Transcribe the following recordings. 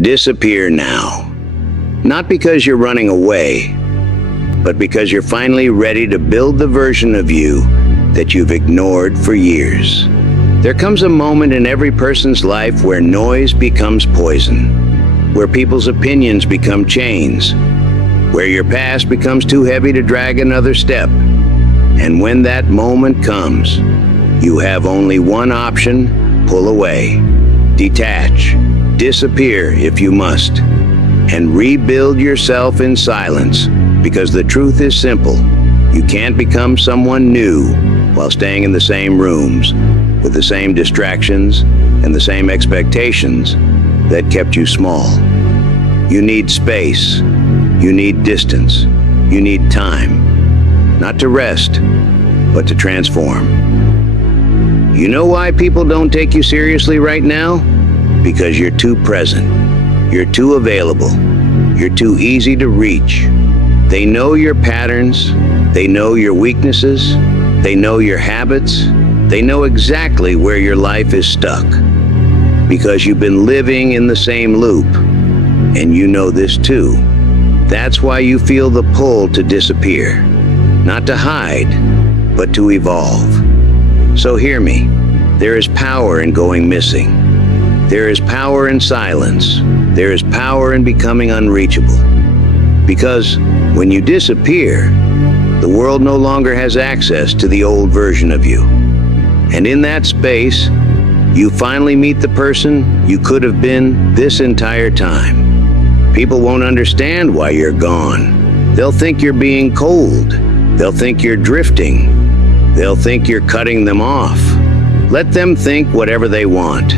Disappear now. Not because you're running away, but because you're finally ready to build the version of you that you've ignored for years. There comes a moment in every person's life where noise becomes poison, where people's opinions become chains, where your past becomes too heavy to drag another step. And when that moment comes, you have only one option: pull away, detach, disappear if you must, and rebuild yourself in silence, because the truth is simple. You can't become someone new while staying in the same rooms, with the same distractions and the same expectations that kept you small. You need space. You need distance. You need time. Not to rest, but to transform. You know why people don't take you seriously right now? Because you're too present. You're too available. You're too easy to reach. They know your patterns. They know your weaknesses. They know your habits. They know exactly where your life is stuck. Because you've been living in the same loop. And you know this too. That's why you feel the pull to disappear. Not to hide, but to evolve. So hear me. There is power in going missing. There is power in silence. There is power in becoming unreachable. Because when you disappear, the world no longer has access to the old version of you. And in that space, you finally meet the person you could have been this entire time. People won't understand why you're gone. They'll think you're being cold. They'll think you're drifting. They'll think you're cutting them off. Let them think whatever they want.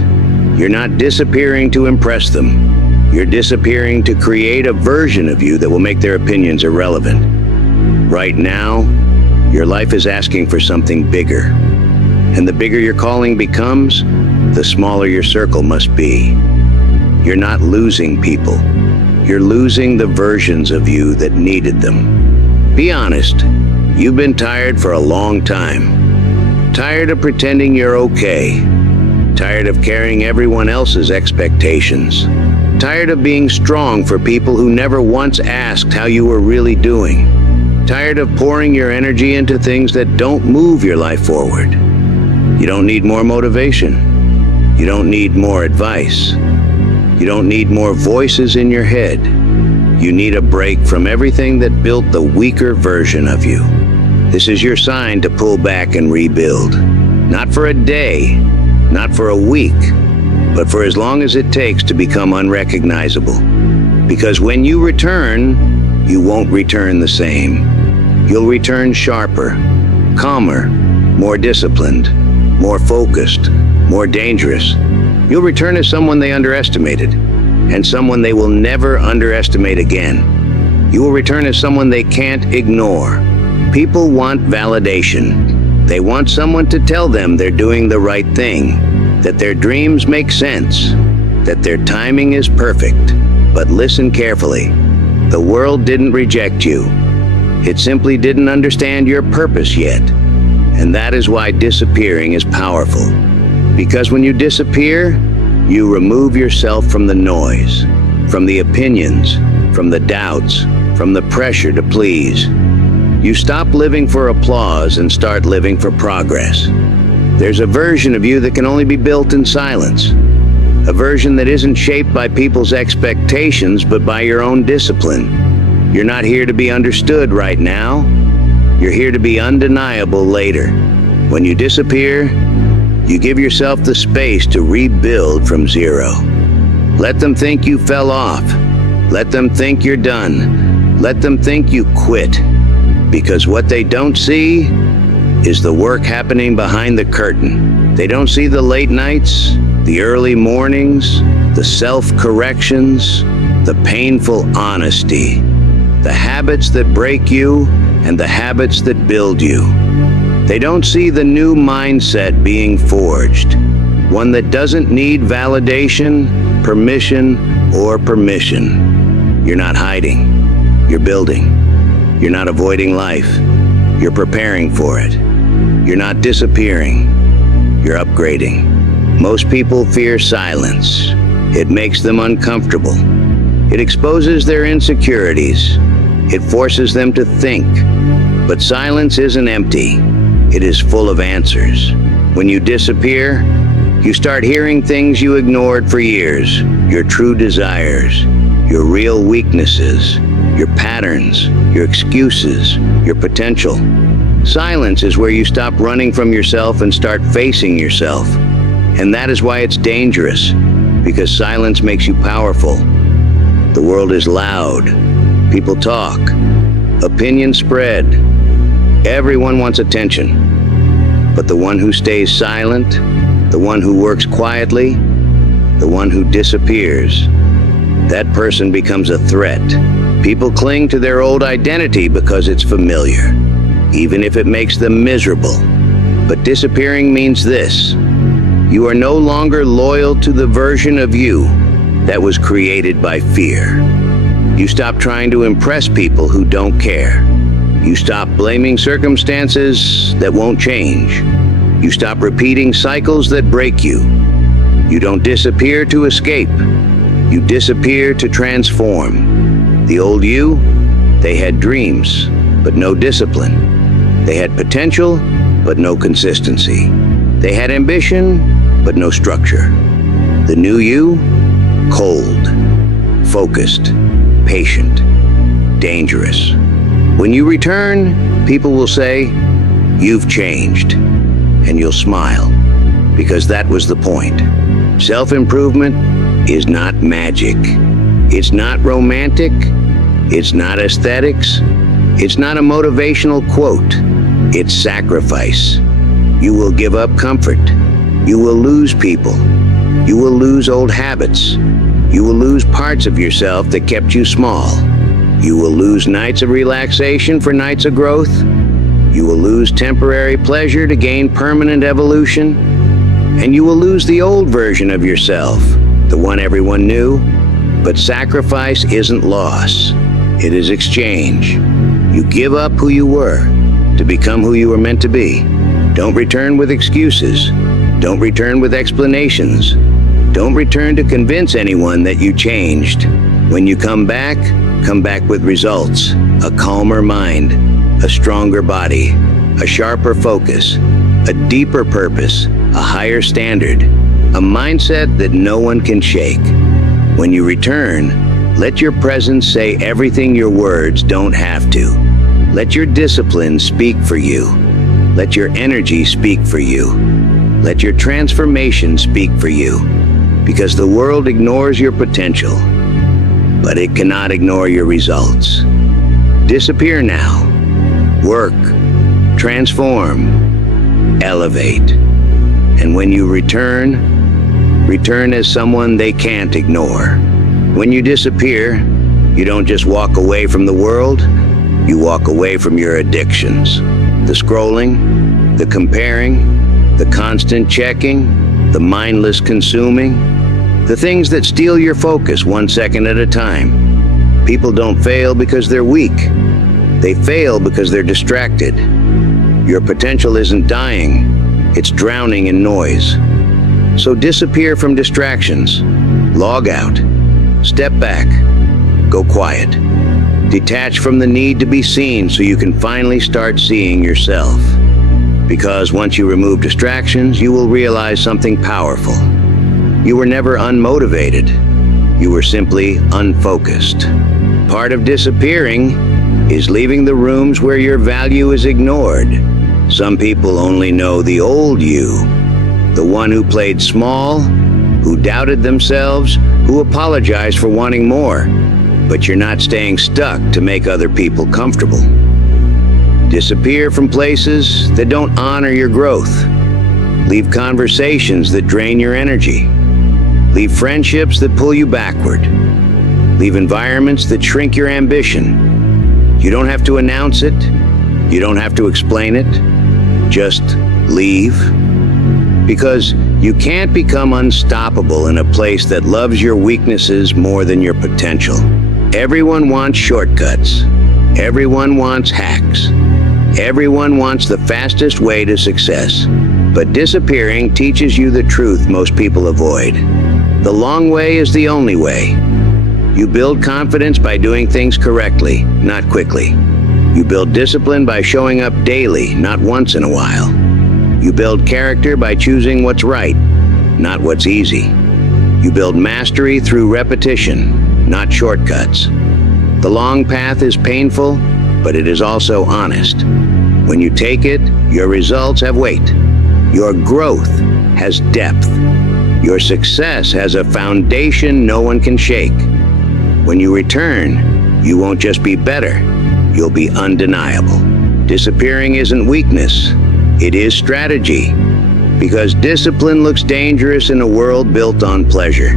You're not disappearing to impress them. You're disappearing to create a version of you that will make their opinions irrelevant. Right now, your life is asking for something bigger. And the bigger your calling becomes, the smaller your circle must be. You're not losing people. You're losing the versions of you that needed them. Be honest. You've been tired for a long time. Tired of pretending you're okay. Tired of carrying everyone else's expectations. Tired of being strong for people who never once asked how you were really doing. Tired of pouring your energy into things that don't move your life forward. You don't need more motivation. You don't need more advice. You don't need more voices in your head. You need a break from everything that built the weaker version of you. This is your sign to pull back and rebuild. Not for a day, not for a week, but for as long as it takes to become unrecognizable. Because when you return, you won't return the same. You'll return sharper, calmer, more disciplined, more focused, more dangerous. You'll return as someone they underestimated, and someone they will never underestimate again. You will return as someone they can't ignore. People want validation. They want someone to tell them they're doing the right thing, that their dreams make sense, that their timing is perfect. But listen carefully. The world didn't reject you. It simply didn't understand your purpose yet. And that is why disappearing is powerful. Because when you disappear, you remove yourself from the noise, from the opinions, from the doubts, from the pressure to please. You stop living for applause and start living for progress. There's a version of you that can only be built in silence. A version that isn't shaped by people's expectations, but by your own discipline. You're not here to be understood right now. You're here to be undeniable later. When you disappear, you give yourself the space to rebuild from zero. Let them think you fell off. Let them think you're done. Let them think you quit. Because what they don't see is the work happening behind the curtain. They don't see the late nights, the early mornings, the self-corrections, the painful honesty, the habits that break you and the habits that build you. They don't see the new mindset being forged, one that doesn't need validation, permission, or permission. You're not hiding. You're building. You're not avoiding life. You're preparing for it. You're not disappearing. You're upgrading. Most people fear silence. It makes them uncomfortable. It exposes their insecurities. It forces them to think. But silence isn't empty. It is full of answers. When you disappear, you start hearing things you ignored for years. Your true desires, your real weaknesses, your patterns, your excuses, your potential. Silence is where you stop running from yourself and start facing yourself. And that is why it's dangerous, because silence makes you powerful. The world is loud. People talk. Opinions spread. Everyone wants attention. But the one who stays silent, the one who works quietly, the one who disappears, that person becomes a threat. People cling to their old identity because it's familiar, even if it makes them miserable. But disappearing means this: you are no longer loyal to the version of you that was created by fear. You stop trying to impress people who don't care. You stop blaming circumstances that won't change. You stop repeating cycles that break you. You don't disappear to escape. You disappear to transform. The old you, they had dreams, but no discipline. They had potential, but no consistency. They had ambition, but no structure. The new you, cold, focused, patient, dangerous. When you return, people will say, "You've changed," and you'll smile, because that was the point. Self-improvement is not magic. It's not romantic. It's not aesthetics. It's not a motivational quote. It's sacrifice. You will give up comfort. You will lose people. You will lose old habits. You will lose parts of yourself that kept you small. You will lose nights of relaxation for nights of growth. You will lose temporary pleasure to gain permanent evolution. And you will lose the old version of yourself, the one everyone knew. But sacrifice isn't loss. It is exchange. You give up who you were to become who you were meant to be. Don't return with excuses. Don't return with explanations. Don't return to convince anyone that you changed. When you come back with results, a calmer mind, a stronger body, a sharper focus, a deeper purpose, a higher standard, a mindset that no one can shake. When you return, let your presence say everything your words don't have to. Let your discipline speak for you. Let your energy speak for you. Let your transformation speak for you. Because the world ignores your potential, but it cannot ignore your results. Disappear now. Work. Transform. Elevate. And when you return as someone they can't ignore. When you disappear, you don't just walk away from the world, you walk away from your addictions. The scrolling, the comparing, the constant checking, the mindless consuming, the things that steal your focus 1 second at a time. People don't fail because they're weak. They fail because they're distracted. Your potential isn't dying, it's drowning in noise. So disappear from distractions. Log out. Step back. Go quiet. Detach from the need to be seen so you can finally start seeing yourself. Because once you remove distractions, you will realize something powerful. You were never unmotivated. You were simply unfocused. Part of disappearing is leaving the rooms where your value is ignored. Some people only know the old you, the one who played small, who doubted themselves, who apologized for wanting more. But you're not staying stuck to make other people comfortable. Disappear from places that don't honor your growth. Leave conversations that drain your energy. Leave friendships that pull you backward. Leave environments that shrink your ambition. You don't have to announce it. You don't have to explain it. Just leave. Because you can't become unstoppable in a place that loves your weaknesses more than your potential. Everyone wants shortcuts. Everyone wants hacks. Everyone wants the fastest way to success. But disappearing teaches you the truth most people avoid. The long way is the only way. You build confidence by doing things correctly, not quickly. You build discipline by showing up daily, not once in a while. You build character by choosing what's right, not what's easy. You build mastery through repetition, not shortcuts. The long path is painful, but it is also honest. When you take it, your results have weight. Your growth has depth. Your success has a foundation no one can shake. When you return, you won't just be better, you'll be undeniable. Disappearing isn't weakness, it is strategy. Because discipline looks dangerous in a world built on pleasure.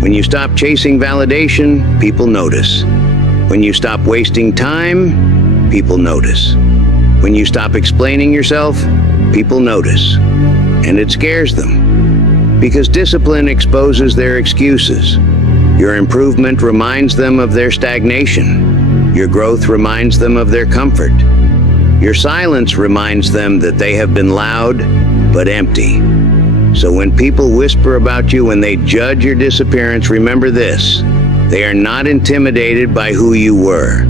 When you stop chasing validation, people notice. When you stop wasting time, people notice. When you stop explaining yourself, people notice. And it scares them. Because discipline exposes their excuses. Your improvement reminds them of their stagnation. Your growth reminds them of their comfort. Your silence reminds them that they have been loud, but empty. So when people whisper about you, when they judge your disappearance, remember this. They are not intimidated by who you were.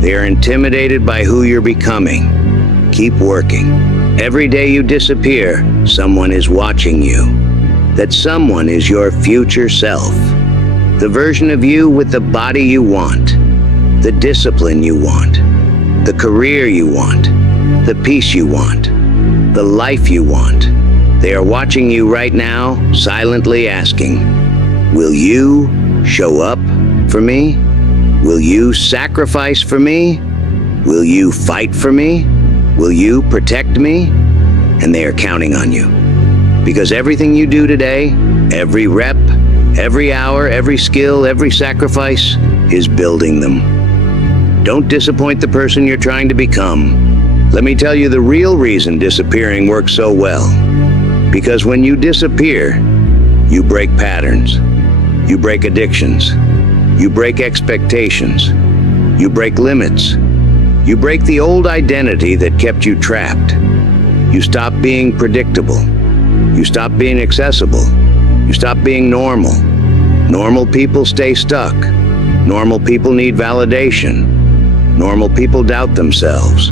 They are intimidated by who you're becoming. Keep working. Every day you disappear, someone is watching you. That someone is your future self. The version of you with the body you want, the discipline you want, the career you want, the peace you want, the life you want. They are watching you right now, silently asking, will you show up for me? Will you sacrifice for me? Will you fight for me? Will you protect me? And they are counting on you. Because everything you do today, every rep, every hour, every skill, every sacrifice is building them. Don't disappoint the person you're trying to become. Let me tell you the real reason disappearing works so well. Because when you disappear, you break patterns. You break addictions. You break expectations. You break limits. You break the old identity that kept you trapped. You stop being predictable. You stop being accessible. You stop being normal. Normal people stay stuck. Normal people need validation. Normal people doubt themselves.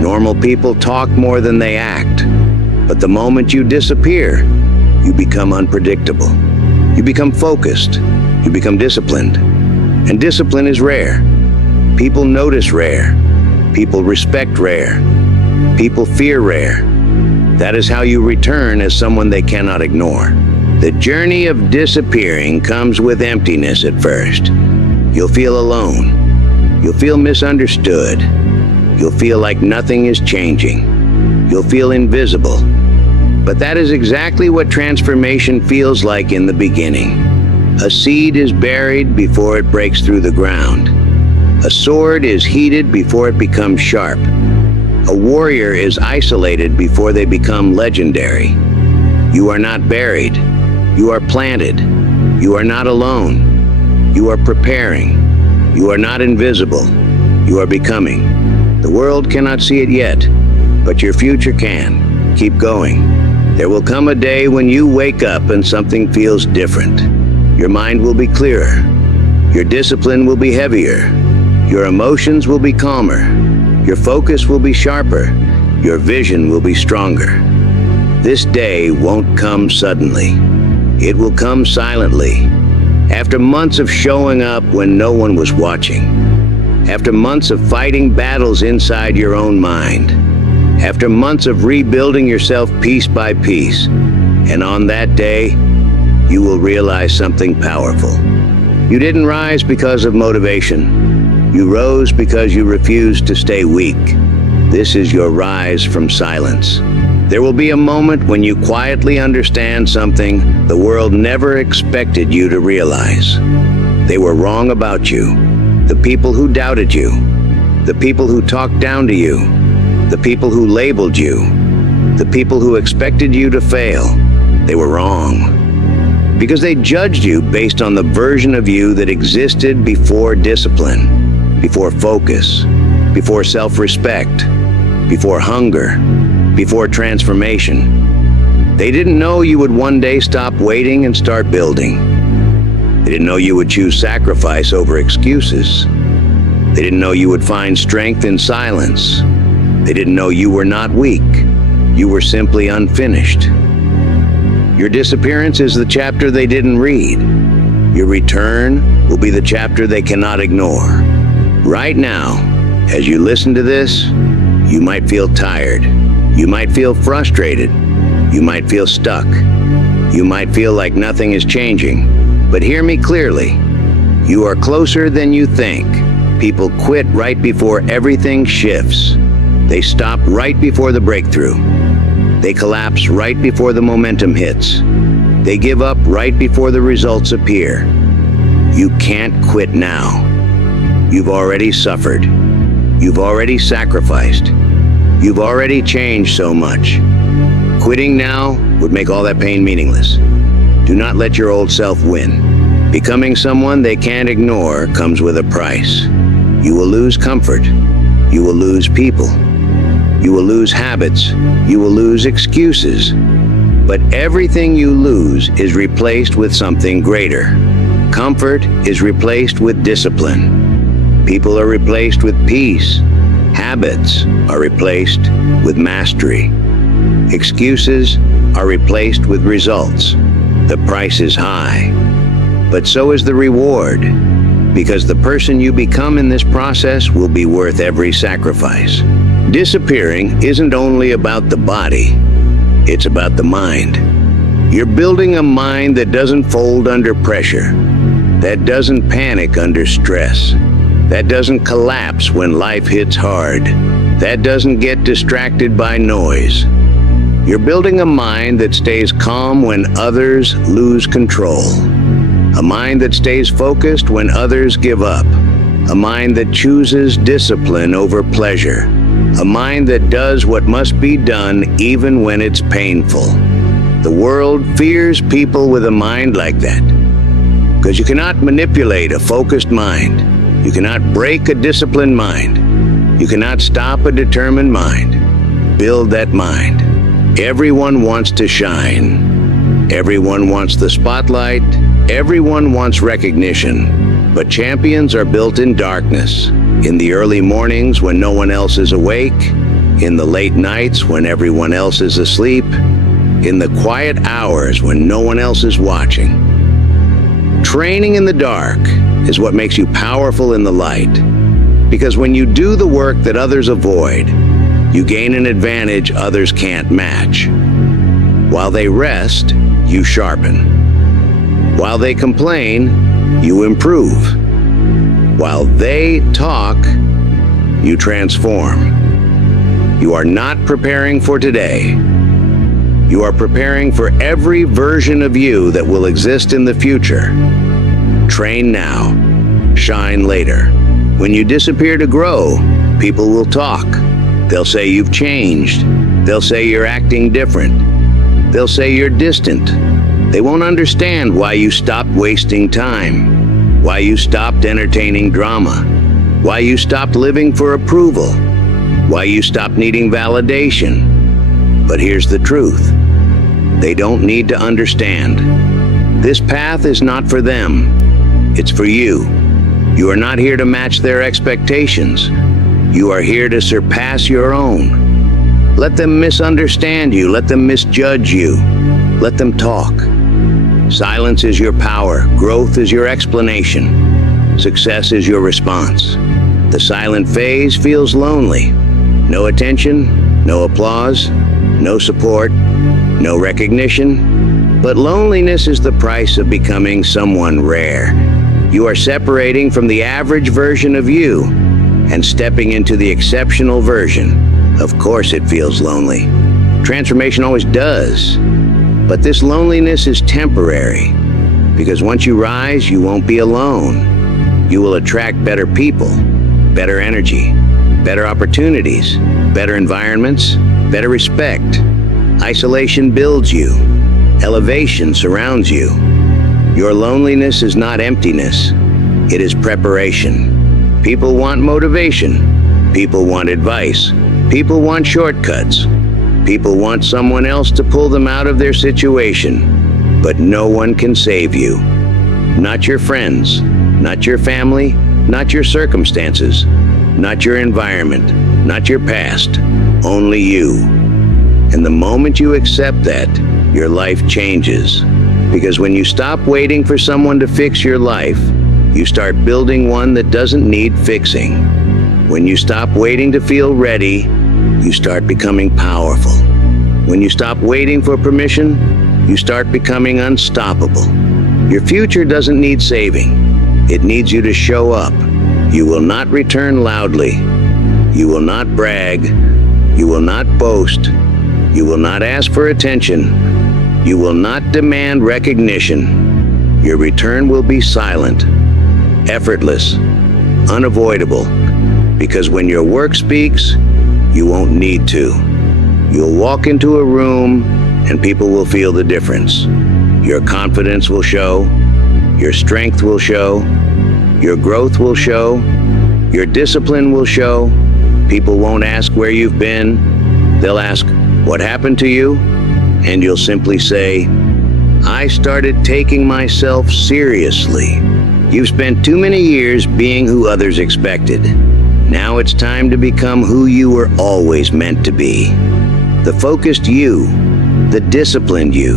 Normal people talk more than they act. But the moment you disappear, you become unpredictable. You become focused. You become disciplined. And discipline is rare. People notice rare. People respect rare. People fear rare. That is how you return as someone they cannot ignore. The journey of disappearing comes with emptiness at first. You'll feel alone. You'll feel misunderstood. You'll feel like nothing is changing. You'll feel invisible. But that is exactly what transformation feels like in the beginning. A seed is buried before it breaks through the ground. A sword is heated before it becomes sharp. A warrior is isolated before they become legendary. You are not buried. You are planted. You are not alone. You are preparing. You are not invisible. You are becoming. The world cannot see it yet, but your future can. Keep going. There will come a day when you wake up and something feels different. Your mind will be clearer. Your discipline will be heavier. Your emotions will be calmer. Your focus will be sharper. Your vision will be stronger. This day won't come suddenly. It will come silently. After months of showing up when no one was watching. After months of fighting battles inside your own mind. After months of rebuilding yourself piece by piece. And on that day, you will realize something powerful. You didn't rise because of motivation. You rose because you refused to stay weak. This is your rise from silence. There will be a moment when you quietly understand something the world never expected you to realize. They were wrong about you. The people who doubted you. The people who talked down to you. The people who labeled you. The people who expected you to fail. They were wrong. Because they judged you based on the version of you that existed before discipline, before focus, before self-respect, before hunger, before transformation. They didn't know you would one day stop waiting and start building. They didn't know you would choose sacrifice over excuses. They didn't know you would find strength in silence. They didn't know you were not weak. You were simply unfinished. Your disappearance is the chapter they didn't read. Your return will be the chapter they cannot ignore. Right now, as you listen to this, you might feel tired. You might feel frustrated. You might feel stuck. You might feel like nothing is changing. But hear me clearly. You are closer than you think. People quit right before everything shifts. They stop right before the breakthrough. They collapse right before the momentum hits. They give up right before the results appear. You can't quit now. You've already suffered. You've already sacrificed. You've already changed so much. Quitting now would make all that pain meaningless. Do not let your old self win. Becoming someone they can't ignore comes with a price. You will lose comfort. You will lose people. You will lose habits. You will lose excuses. But everything you lose is replaced with something greater. Comfort is replaced with discipline. People are replaced with peace. Habits are replaced with mastery. Excuses are replaced with results. The price is high, but so is the reward, because the person you become in this process will be worth every sacrifice. Disappearing isn't only about the body, it's about the mind. You're building a mind that doesn't fold under pressure, that doesn't panic under stress, that doesn't collapse when life hits hard, that doesn't get distracted by noise. You're building a mind that stays calm when others lose control. A mind that stays focused when others give up. A mind that chooses discipline over pleasure. A mind that does what must be done even when it's painful. The world fears people with a mind like that. Because you cannot manipulate a focused mind. You cannot break a disciplined mind. You cannot stop a determined mind. Build that mind. Everyone wants to shine. Everyone wants the spotlight. Everyone wants recognition. But champions are built in darkness. In the early mornings when no one else is awake. In the late nights when everyone else is asleep. In the quiet hours when no one else is watching. Training in the dark is what makes you powerful in the light. Because when you do the work that others avoid, you gain an advantage others can't match. While they rest, you sharpen. While they complain, you improve. While they talk, you transform. You are not preparing for today. You are preparing for every version of you that will exist in the future. Train now, shine later. When you disappear to grow, people will talk. They'll say you've changed. They'll say you're acting different. They'll say you're distant. They won't understand why you stopped wasting time, why you stopped entertaining drama, why you stopped living for approval, why you stopped needing validation. But here's the truth. They don't need to understand. This path is not for them. It's for you. You are not here to match their expectations. You are here to surpass your own. Let them misunderstand you. Let them misjudge you. Let them talk. Silence is your power. Growth is your explanation. Success is your response. The silent phase feels lonely. No attention, no applause, no support, no recognition. But loneliness is the price of becoming someone rare. You are separating from the average version of you and stepping into the exceptional version. Of course it feels lonely. Transformation always does. But this loneliness is temporary, because once you rise, you won't be alone. You will attract better people, better energy, better opportunities, better environments, better respect. Isolation builds you. Elevation surrounds you. Your loneliness is not emptiness. It is preparation. People want motivation. People want advice. People want shortcuts. People want someone else to pull them out of their situation, but no one can save you. Not your friends, not your family, not your circumstances, not your environment, not your past, only you. And the moment you accept that, your life changes. Because when you stop waiting for someone to fix your life, you start building one that doesn't need fixing. When you stop waiting to feel ready, you start becoming powerful. When you stop waiting for permission, you start becoming unstoppable. Your future doesn't need saving. It needs you to show up. You will not return loudly. You will not brag. You will not boast. You will not ask for attention. You will not demand recognition. Your return will be silent, effortless, unavoidable. Because when your work speaks, you won't need to. You'll walk into a room and people will feel the difference. Your confidence will show. Your strength will show. Your growth will show. Your discipline will show. People won't ask where you've been. They'll ask, what happened to you? And you'll simply say, I started taking myself seriously. You've spent too many years being who others expected. Now it's time to become who you were always meant to be. The focused you, the disciplined you,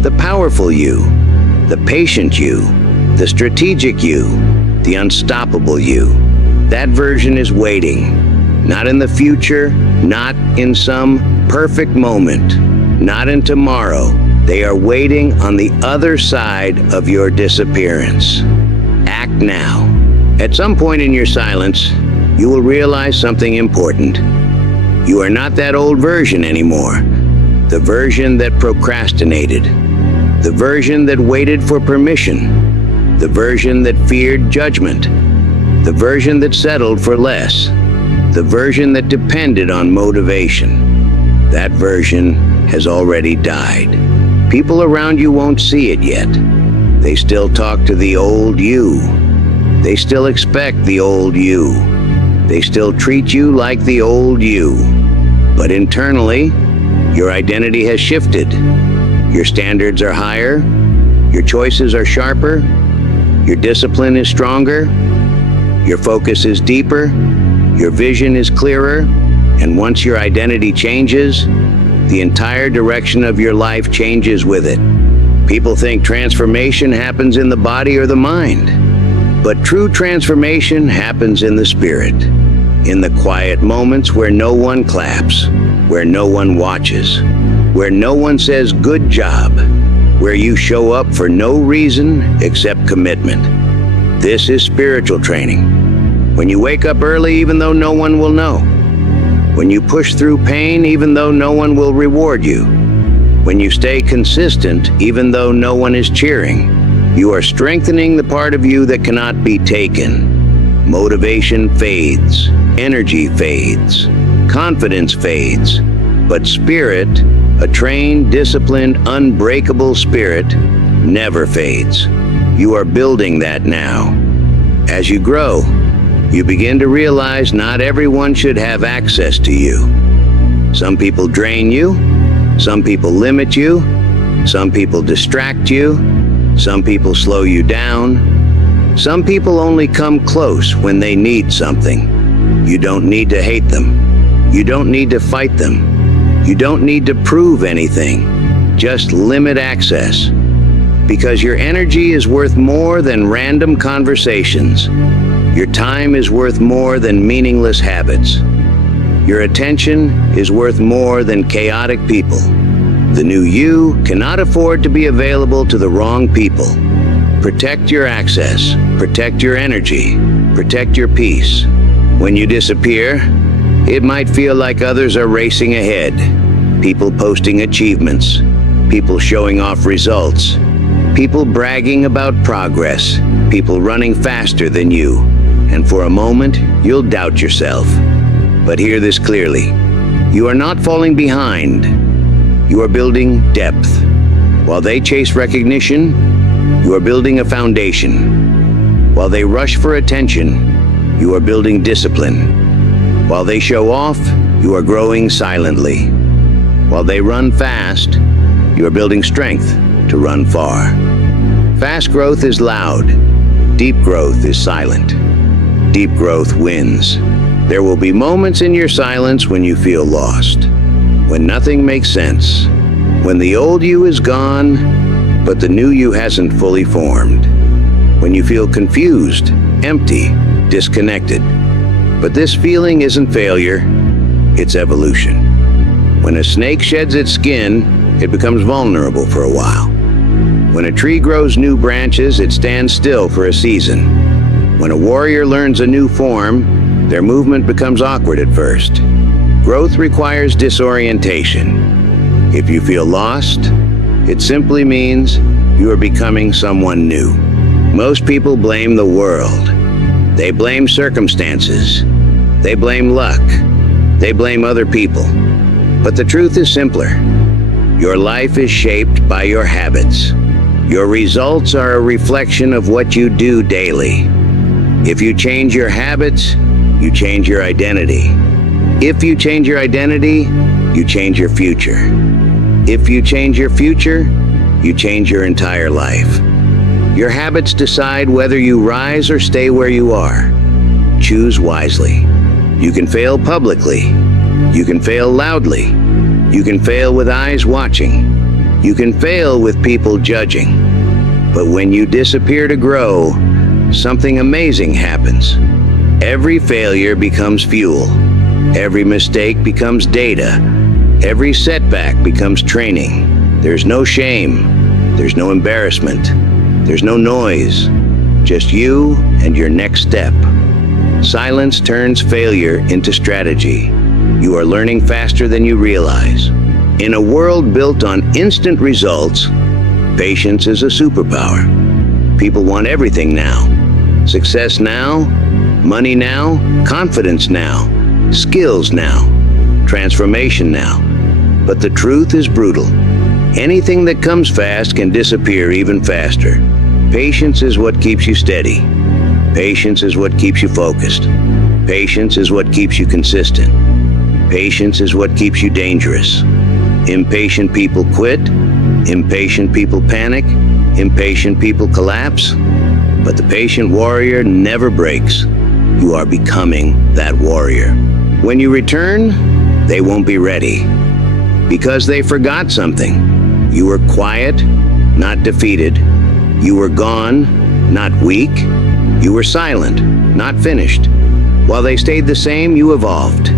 the powerful you, the patient you, the strategic you, the unstoppable you. That version is waiting. Not in the future, not in some perfect moment, not in tomorrow. They are waiting on the other side of your disappearance. Act now. At some point in your silence, you will realize something important. You are not that old version anymore. The version that procrastinated. The version that waited for permission. The version that feared judgment. The version that settled for less. The version that depended on motivation. That version has already died. People around you won't see it yet. They still talk to the old you. They still expect the old you. They still treat you like the old you. But internally, your identity has shifted. Your standards are higher. Your choices are sharper. Your discipline is stronger. Your focus is deeper. Your vision is clearer. And once your identity changes, the entire direction of your life changes with it. People think transformation happens in the body or the mind. But true transformation happens in the spirit. In the quiet moments where no one claps, where no one watches, where no one says good job, where you show up for no reason except commitment. This is spiritual training. When you wake up early even though no one will know. When you push through pain even though no one will reward you. When you stay consistent even though no one is cheering. You are strengthening the part of you that cannot be taken. Motivation fades, energy fades, confidence fades, but spirit, a trained, disciplined, unbreakable spirit, never fades. You are building that now. As you grow, you begin to realize not everyone should have access to you. Some people drain you, some people limit you, some people distract you, some people slow you down. Some people only come close when they need something. You don't need to hate them. You don't need to fight them. You don't need to prove anything. Just limit access. Because your energy is worth more than random conversations. Your time is worth more than meaningless habits. Your attention is worth more than chaotic people. The new you cannot afford to be available to the wrong people. Protect your access, protect your energy, protect your peace. When you disappear, it might feel like others are racing ahead. People posting achievements, people showing off results, people bragging about progress, people running faster than you. And for a moment, you'll doubt yourself. But hear this clearly. You are not falling behind. You are building depth. While they chase recognition, you are building a foundation. While they rush for attention, you are building discipline. While they show off, you are growing silently. While they run fast, you are building strength to run far. Fast growth is loud. Deep growth is silent. Deep growth wins. There will be moments in your silence when you feel lost, when nothing makes sense, when the old you is gone, but the new you hasn't fully formed, when you feel confused, empty, disconnected. But this feeling isn't failure, it's evolution. When a snake sheds its skin, it becomes vulnerable for a while. When a tree grows new branches, it stands still for a season. When a warrior learns a new form, their movement becomes awkward at first. Growth requires disorientation. If you feel lost, it simply means you are becoming someone new. Most people blame the world. They blame circumstances. They blame luck. They blame other people. But the truth is simpler. Your life is shaped by your habits. Your results are a reflection of what you do daily. If you change your habits, you change your identity. If you change your identity, you change your future. If you change your future, you change your entire life. Your habits decide whether you rise or stay where you are. Choose wisely. You can fail publicly. You can fail loudly. You can fail with eyes watching. You can fail with people judging. But when you disappear to grow, something amazing happens. Every failure becomes fuel. Every mistake becomes data. Every setback becomes training. There's no shame. There's no embarrassment. There's no noise. Just you and your next step. Silence turns failure into strategy. You are learning faster than you realize. In a world built on instant results, patience is a superpower. People want everything now. Success now, money now, confidence now, skills now, transformation now. But the truth is brutal. Anything that comes fast can disappear even faster. Patience is what keeps you steady. Patience is what keeps you focused. Patience is what keeps you consistent. Patience is what keeps you dangerous. Impatient people quit. Impatient people panic. Impatient people collapse. But the patient warrior never breaks. You are becoming that warrior. When you return, they won't be ready. Because they forgot something. You were quiet, not defeated. You were gone, not weak. You were silent, not finished. While they stayed the same, you evolved.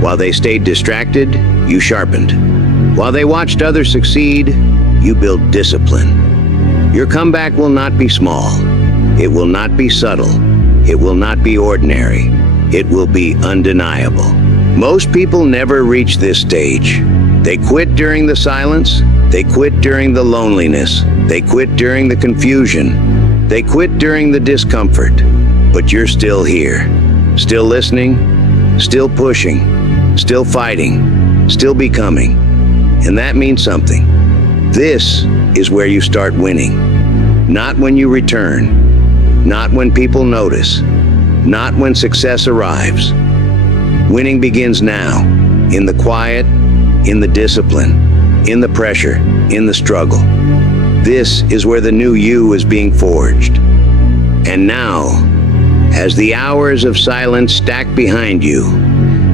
While they stayed distracted, you sharpened. While they watched others succeed, you built discipline. Your comeback will not be small. It will not be subtle. It will not be ordinary. It will be undeniable. Most people never reach this stage. They quit during the silence. They quit during the loneliness. They quit during the confusion. They quit during the discomfort. But you're still here. Still listening. Still pushing. Still fighting. Still becoming. And that means something. This is where you start winning. Not when you return. Not when people notice. Not when success arrives. Winning begins now. In the quiet. In the discipline. In the pressure. In the struggle. This is where the new you is being forged. And now, as the hours of silence stack behind you,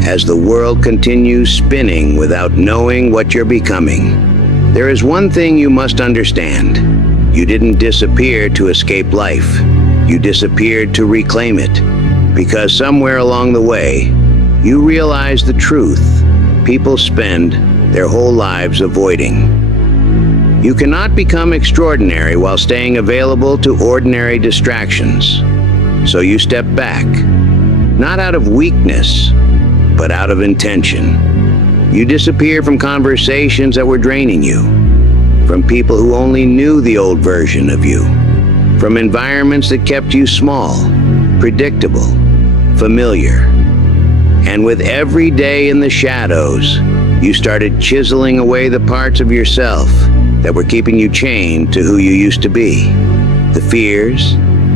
as the world continues spinning without knowing what you're becoming, there is one thing you must understand. You didn't disappear to escape life. You disappeared to reclaim it. Because somewhere along the way, you realized the truth people spend their whole lives avoiding. You cannot become extraordinary while staying available to ordinary distractions. So you step back, not out of weakness, but out of intention. You disappear from conversations that were draining you, from people who only knew the old version of you, from environments that kept you small, predictable, familiar. And with every day in the shadows, you started chiseling away the parts of yourself that were keeping you chained to who you used to be. The fears,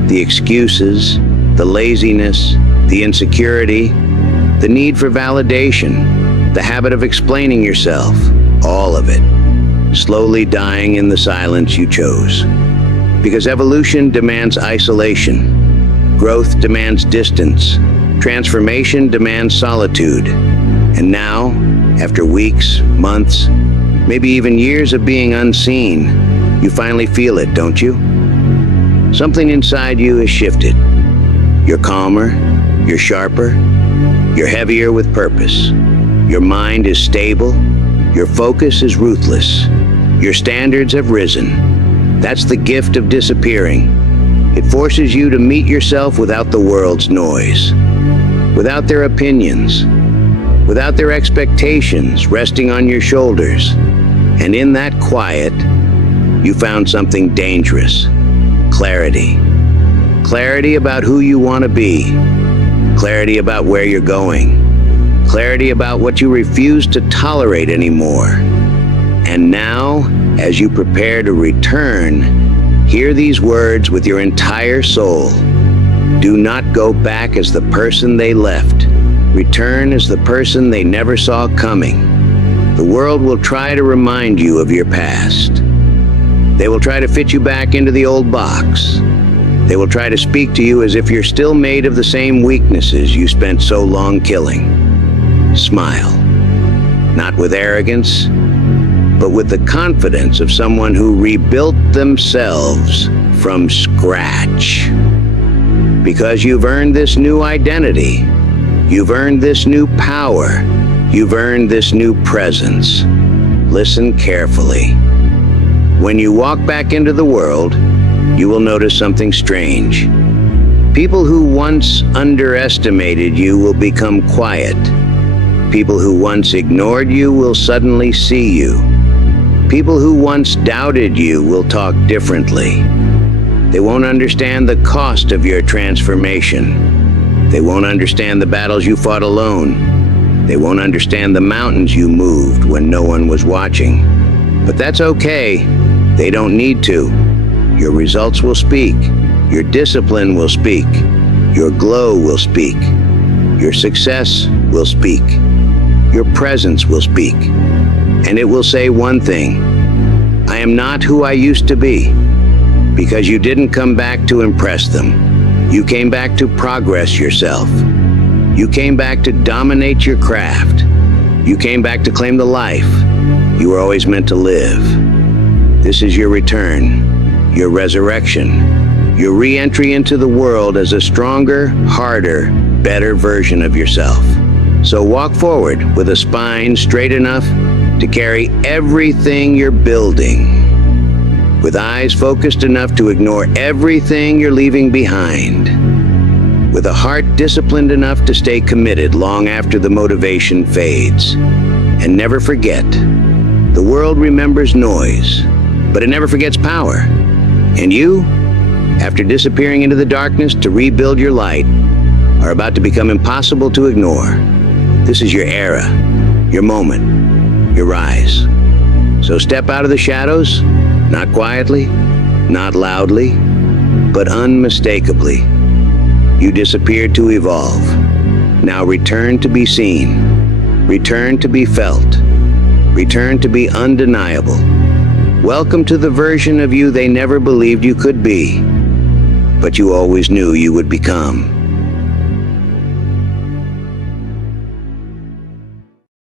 the excuses, the laziness, the insecurity, the need for validation, the habit of explaining yourself, all of it, slowly dying in the silence you chose. Because evolution demands isolation, growth demands distance, transformation demands solitude. And now, after weeks, months, maybe even years of being unseen, you finally feel it, don't you? Something inside you has shifted. You're calmer, you're sharper, you're heavier with purpose. Your mind is stable, your focus is ruthless, your standards have risen. That's the gift of disappearing. It forces you to meet yourself without the world's noise, without their opinions, without their expectations resting on your shoulders. And in that quiet, you found something dangerous. Clarity. Clarity about who you want to be. Clarity about where you're going. Clarity about what you refuse to tolerate anymore. And now, as you prepare to return, hear these words with your entire soul. Do not go back as the person they left. Return as the person they never saw coming. The world will try to remind you of your past. They will try to fit you back into the old box. They will try to speak to you as if you're still made of the same weaknesses you spent so long killing. Smile. Not with arrogance, but with the confidence of someone who rebuilt themselves from scratch. Because you've earned this new identity. You've earned this new power. You've earned this new presence. Listen carefully. When you walk back into the world, you will notice something strange. People who once underestimated you will become quiet. People who once ignored you will suddenly see you. People who once doubted you will talk differently. They won't understand the cost of your transformation. They won't understand the battles you fought alone. They won't understand the mountains you moved when no one was watching. But that's okay. They don't need to. Your results will speak. Your discipline will speak. Your glow will speak. Your success will speak. Your presence will speak. And it will say one thing: I am not who I used to be. Because you didn't come back to impress them. You came back to progress yourself. You came back to dominate your craft. You came back to claim the life you were always meant to live. This is your return, your resurrection, your re-entry into the world as a stronger, harder, better version of yourself. So walk forward with a spine straight enough to carry everything you're building, with eyes focused enough to ignore everything you're leaving behind, with a heart disciplined enough to stay committed long after the motivation fades. And never forget, the world remembers noise, but it never forgets power. And you, after disappearing into the darkness to rebuild your light, are about to become impossible to ignore. This is your era, your moment, your rise. So step out of the shadows, not quietly, not loudly, but unmistakably. You disappeared to evolve. Now return to be seen. Return to be felt. Return to be undeniable. Welcome to the version of you they never believed you could be, but you always knew you would become.